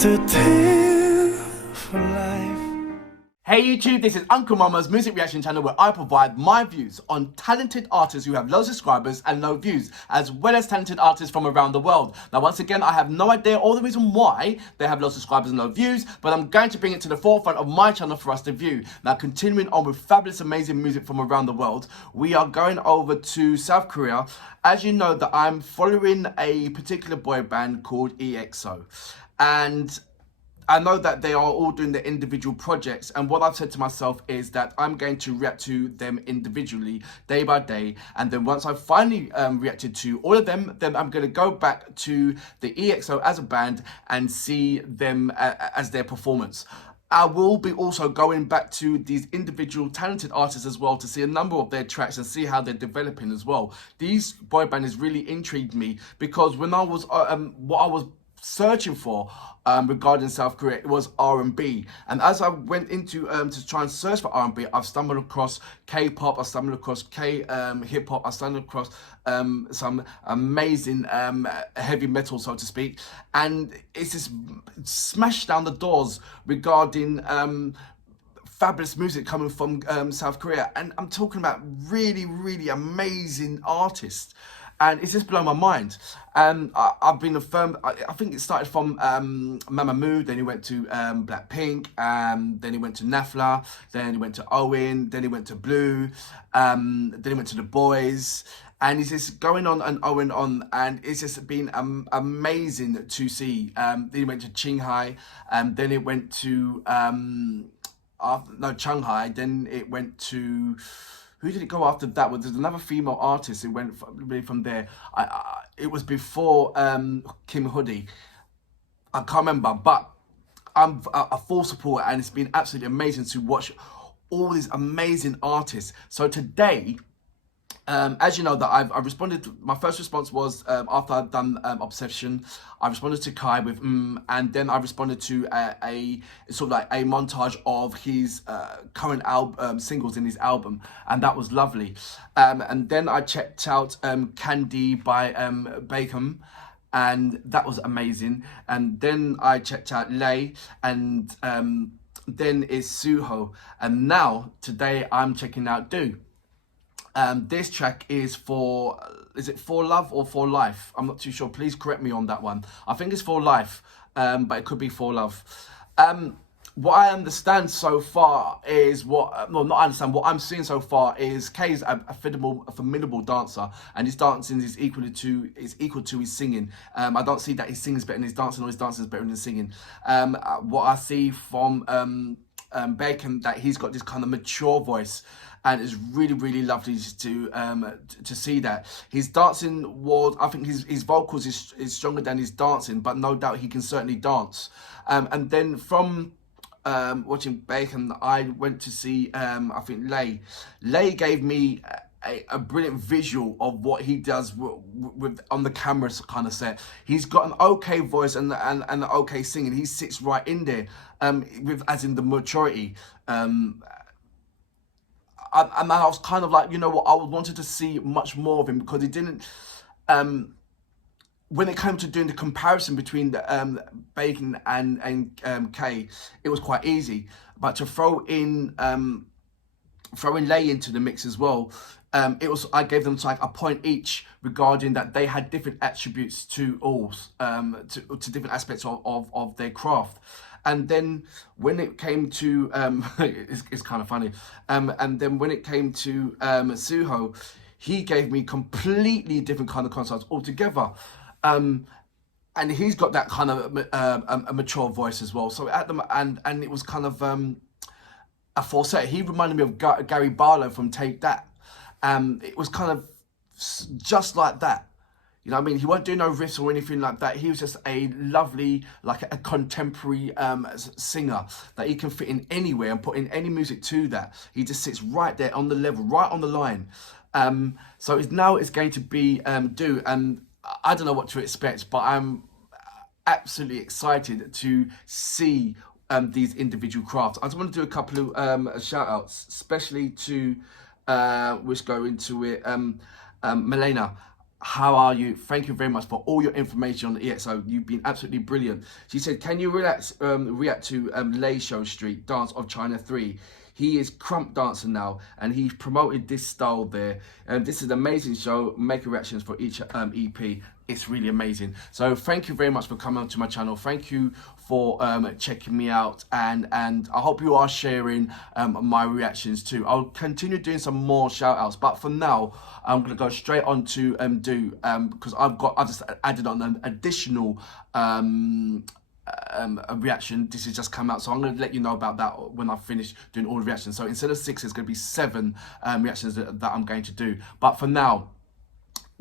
따뜻해 for life. Hey YouTube, this is Uncle Mama's music reaction channel where I provide my views on talented artists who have low subscribers and low views, as well as talented artists from around the world. Now once again, I have no idea or the reason why they have low subscribers and low views, but I'm going to bring it to the forefront of my channel for us to view. Now continuing on with fabulous, amazing music from around the world, we are going over to South Korea. As you know that I'm following a particular boy band called EXO, and I know that they are all doing their individual projects, and what I've said to myself is that I'm going to react to them individually, day by day, and then once I've finally reacted to all of them, then I'm going to go back to the EXO as a band and see them as their performance. I will be also going back to these individual talented artists as well to see a number of their tracks and see how they're developing as well. These boy bands really intrigued me because when I was what I was searching for regarding South Korea, it was R&B, and as I went into to try and search for R&B, I've stumbled across K-pop, I stumbled across hip-hop, I stumbled across some amazing heavy metal, so to speak, and it's just smashed down the doors regarding fabulous music coming from South Korea, and I'm talking about really amazing artists. And it's just blown my mind. I've been affirmed. I think it started from Mamamoo, then he went to Blackpink, then he went to Nafla, then he went to Owen, then he went to Blue, then he went to The Boys, and he's just going on and on, and it's just been amazing to see. Then he went to Qinghai, then it went to Shanghai, then it went to. Who did it go after that? Well, there's another female artist who went from there. It was before Kim Hoodie. I can't remember, but I'm a full supporter, and it's been absolutely amazing to watch all these amazing artists. So today, as you know, that I've responded. My first response was after I'd done Obsession, I responded to Kai with and then I responded to a sort of like a montage of his current album singles in his album, and that was lovely. And then I checked out Candy by Bacon, and that was amazing. And then I checked out Lay, and then is Suho, and now today I'm checking out Do. This track is it For Love or For Life? I'm not too sure. Please correct me on that one. I think it's For Life, but it could be For Love. What I understand so far is what I'm seeing so far is Kay's a formidable dancer, and his dancing is equal to his singing. I don't see that his singing is better than his dancing, or his dancing is better than his singing. What I see from Bacon, that he's got this kind of mature voice, and it's really lovely to see that. His dancing was, I think his vocals is stronger than his dancing, but no doubt he can certainly dance. And then from watching Bacon, I went to see I think Lay. Lay gave me a brilliant visual of what he does with on the camera kind of set. He's got an okay voice and an okay singing. He sits right in there with, as in the maturity. And I was kind of like, you know what, I wanted to see much more of him, because he didn't, when it came to doing the comparison between the Bacon and Kay, it was quite easy. But to throw in Lay into the mix as well, I gave them like a point each regarding that they had different attributes to to different aspects of their craft. And then when it came to it's kind of funny, and then when it came to Suho, he gave me completely different kind of concepts altogether, and he's got that kind of a mature voice as well. So and it was kind of a falsetto. He reminded me of Gary Barlow from Take That. It was kind of just like that. You know what I mean? He won't do no riffs or anything like that. He was just a lovely, like a contemporary singer that he can fit in anywhere and put in any music to that. He just sits right there on the level, right on the line. So now it's going to be Do, and I don't know what to expect, but I'm absolutely excited to see these individual crafts. I just want to do a couple of shout outs, especially to which go into it, Milena. how are you? Thank you very much for all your information on the EXO. You've been absolutely brilliant. She said, can you react to Lei Show Street Dance of China 3? He is crump dancer now, and he's promoted this style there. And this is an amazing show. Making reactions for each EP. It's really amazing. So thank you very much for coming onto my channel. Thank you for checking me out, and I hope you are sharing my reactions too. I'll continue doing some more shout outs, but for now I'm gonna go straight on to because I've just added on an additional a reaction. This has just come out, so I'm going to let you know about that when I finish doing all the reactions. So instead of 6, it's going to be 7 reactions that I'm going to do. But for now,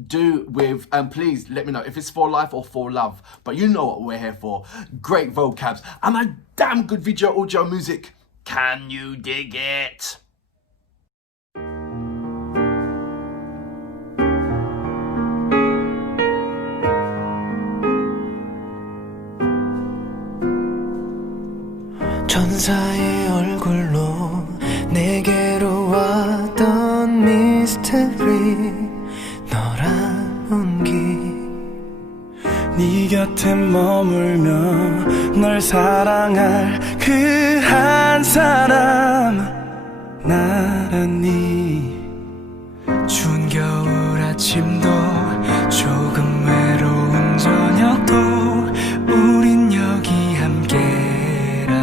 do with please let me know if it's for life or for love, but you know what we're here for. Great vocabs and a damn good video audio music. Can you dig it? 천사의 얼굴로 내게로 왔던 미스터리 너란 온기 네 곁에 머물며 널 사랑할 그 한 사람 나란히 추운 겨울 아침도 조금 외로운 저녁도 우린 여기 함께라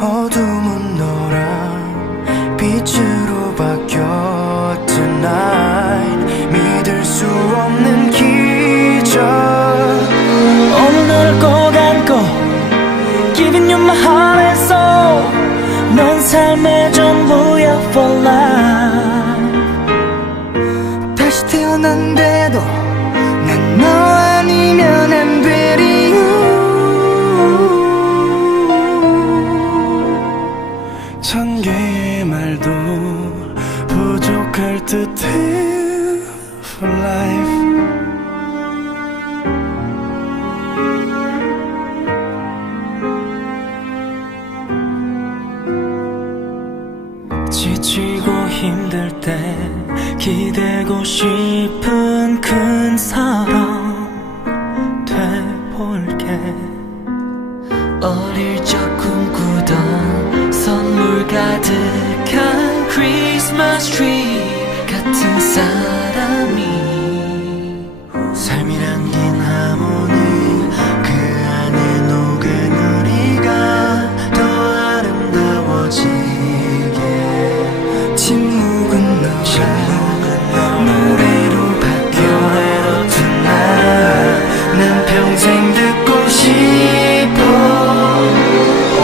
어둠은 너랑 빛으로 바뀌어 tonight 믿을 수 없는 기적 오늘 너를 꼭 안고 Giving you my heart and soul 넌 삶의 전부야 for life 다시 태어난데도 난 너 아니면 안 되리 천 개의 말도 부족할 듯해 For life 지치고 힘들 때 기대고 싶은 큰 사람 돼볼게 어릴 적 꿈꾸던 선물 가득한 크리스마스 트리 같은 사람이 삶이란 긴 하모니 그 안에 녹은 우리가 더 아름다워지게 침묵은 너가 노래로 바뀌어 tonight 난 평생 듣고 싶어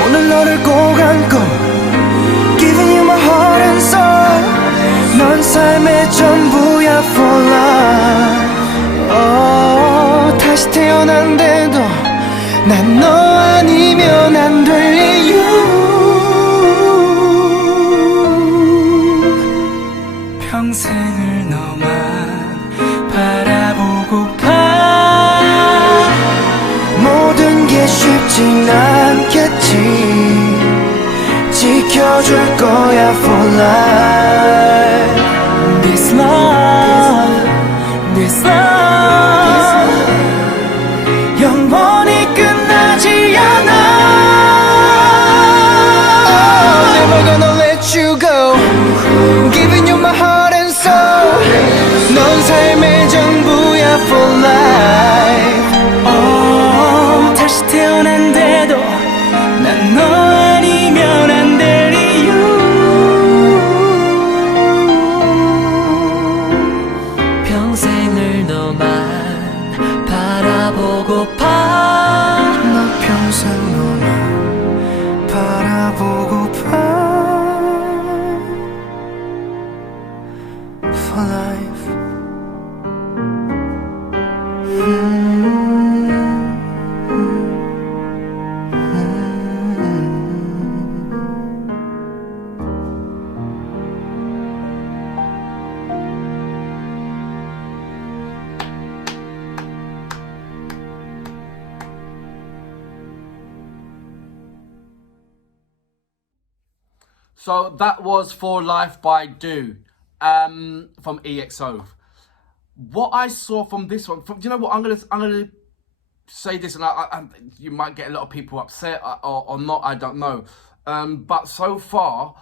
오늘 너를 꼭 안고 Giving you my heart and soul 넌 삶의 전부야 for life 다시 태어난데도 난 너 아니면 안 될 이유 평생을 너만 바라보고파 모든 게 쉽진 않겠지 지켜줄 거야 for life This love, this love 영원히 끝나지 않아 Never gonna let you go Giving you my heart and soul 넌 삶의 전부야 for life 다시 태어난데도 난 너 아니면 안 될 이유 평생을 너만 바라보고파 너 평생 너만 바라보고파 For life So that was For Life by Do from EXO. what I saw from this one, you know what, I'm gonna say this, and you might get a lot of people upset or not, I don't know. But so far,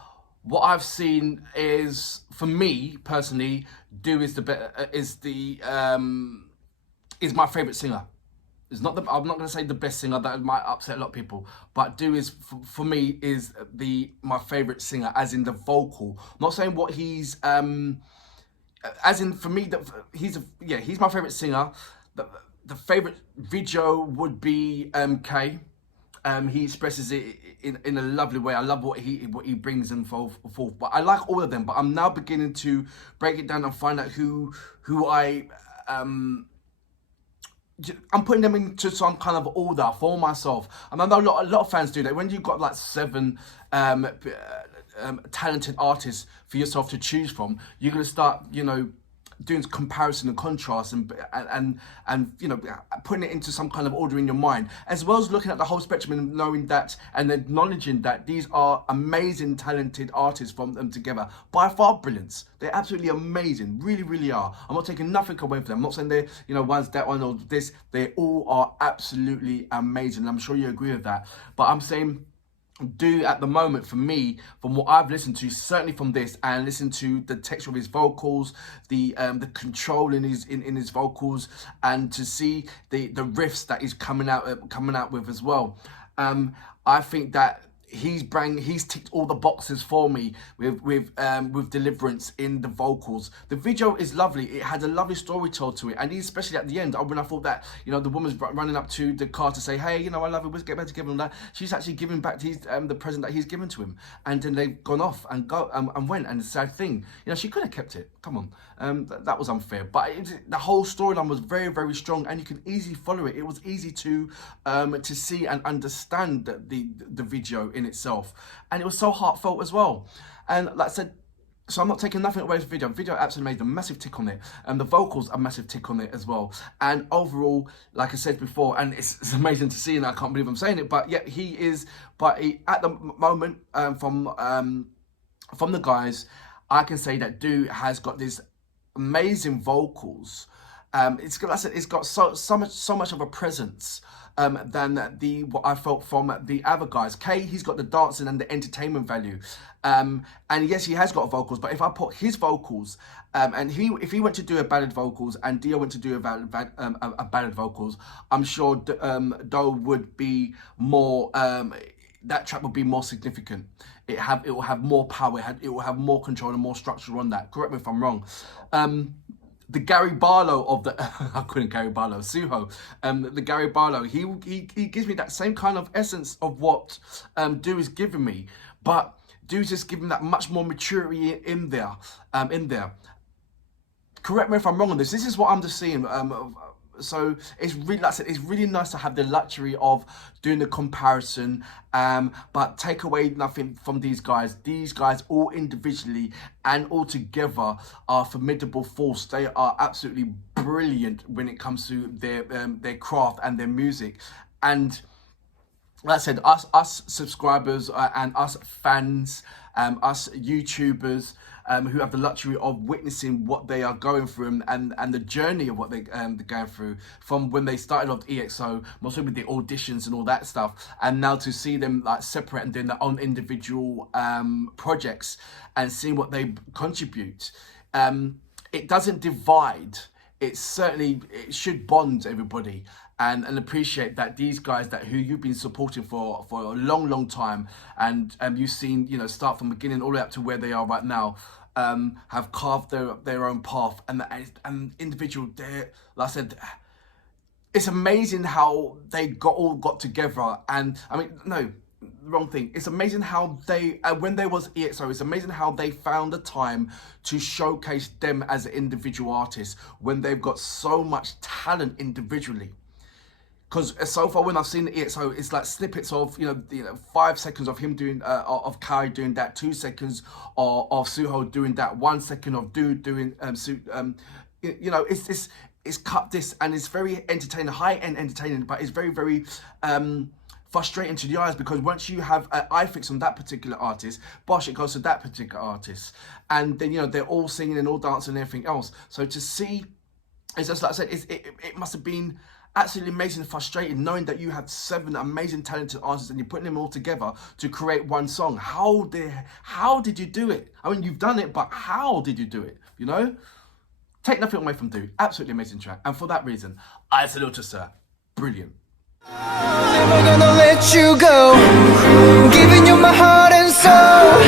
what I've seen is, for me personally, Do is the better is my favorite singer. It's not I'm not going to say the best singer, that might upset a lot of people, but Do is for me is my favorite singer, as in the vocal. I'm not saying what he's as in, for me, that he's my favorite singer. The favorite video would be K. He expresses it in a lovely way. I love what he brings and forth. But I like all of them. But I'm now beginning to break it down and find out who I'm putting them into some kind of order for myself. And I know a lot of fans do that. When you've got like 7 talented artists for yourself to choose from, you're going to start, doing comparison and contrast, and putting it into some kind of order in your mind, as well as looking at the whole spectrum and knowing that and acknowledging that these are amazing, talented artists from them together. By far brilliant. They're absolutely amazing, really, really are. I'm not taking nothing away from them. I'm not saying they're, one's that one or this. They all are absolutely amazing. I'm sure you agree with that. But I'm saying, Do at the moment, for me, from what I've listened to, certainly from this, and listened to the texture of his vocals, the control in his vocals, and to see the riffs that he's coming out with as well. I think that he's ticked all the boxes for me with Deliverance in the vocals. The video is lovely. It had a lovely story told to it, and especially at the end, when I thought that the woman's running up to the car to say, hey, I love it, let's get back together, and that she's actually giving back to the present that he's given to him, and then they've gone off and went, and the sad thing, she could have kept it. Come on, that was unfair. But the whole storyline was very, very strong, and you can easily follow it. It was easy to see and understand the video in itself, and it was so heartfelt as well. And like I said, so I'm not taking nothing away from the video. Video absolutely made a massive tick on it, and the vocals a massive tick on it as well. And overall, like I said before, and it's amazing to see, and I can't believe I'm saying it, but yeah, at the moment, from the guys, I can say that Do has got these amazing vocals. It's got so much of a presence than what I felt from the other guys. K, he's got the dancing and the entertainment value, and yes, he has got vocals. But if I put his vocals, and if he went to do a ballad vocals and Dio went to do a ballad vocals, I'm sure Do would be more. That track would be more significant. It will have more power. It will have more control and more structure on that. Correct me if I'm wrong. The Gary Barlow of the I couldn't Gary Barlow, Suho. The Gary Barlow, he gives me that same kind of essence of what Do is giving me, but Do's just giving that much more maturity in there. Correct me if I'm wrong on this. This is what I'm just seeing. So it's really, like I said, it's really nice to have the luxury of doing the comparison, but take away nothing from these guys. These guys, all individually and all together, are formidable force. They are absolutely brilliant when it comes to their craft and their music. And like I said, us subscribers and us fans, us YouTubers, who have the luxury of witnessing what they are going through and the journey of what they're going through, from when they started off EXO, mostly with the auditions and all that stuff, and now to see them like separate and doing their own individual projects and seeing what they contribute. It doesn't divide. It should bond everybody, and appreciate that these guys who you've been supporting for a long time, and you've seen start from the beginning all the way up to where they are right now, have carved their own path, and individual. Like I said, it's amazing how they all got together. And I mean, no, wrong thing. It's amazing how they, when they was EXO, it's amazing how they found the time to showcase them as individual artists when they've got so much talent individually. Because so far when I've seen the EXO, it's like snippets of 5 seconds of him doing of Kai doing that, 2 seconds of Suho doing that, 1 second of Do doing it's cut this, and it's very entertaining, high-end entertaining, but it's very, very frustrating to the eyes, because once you have an eye fix on that particular artist, bosh, it goes to that particular artist, and then they're all singing and all dancing and everything else. So to see it's just like I said, it must have been absolutely amazing and frustrating knowing that you have 7 amazing talented artists and you're putting them all together to create one song. How did you do it? I mean, you've done it, but how did you do it? You know? Take nothing away from Dude. Absolutely amazing track. And for that reason, I salute to Sir. Brilliant. Never gonna let you go. Giving you my heart and soul.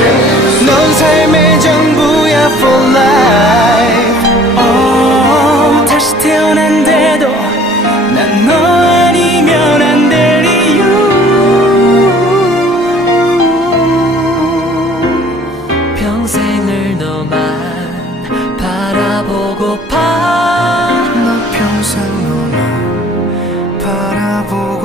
넌 삶의 전부야 for life. 다시 태어난데도 난 너 아니면 안 될 이유. 평생을 너만 바라보고파. 너 평생 너만 바라보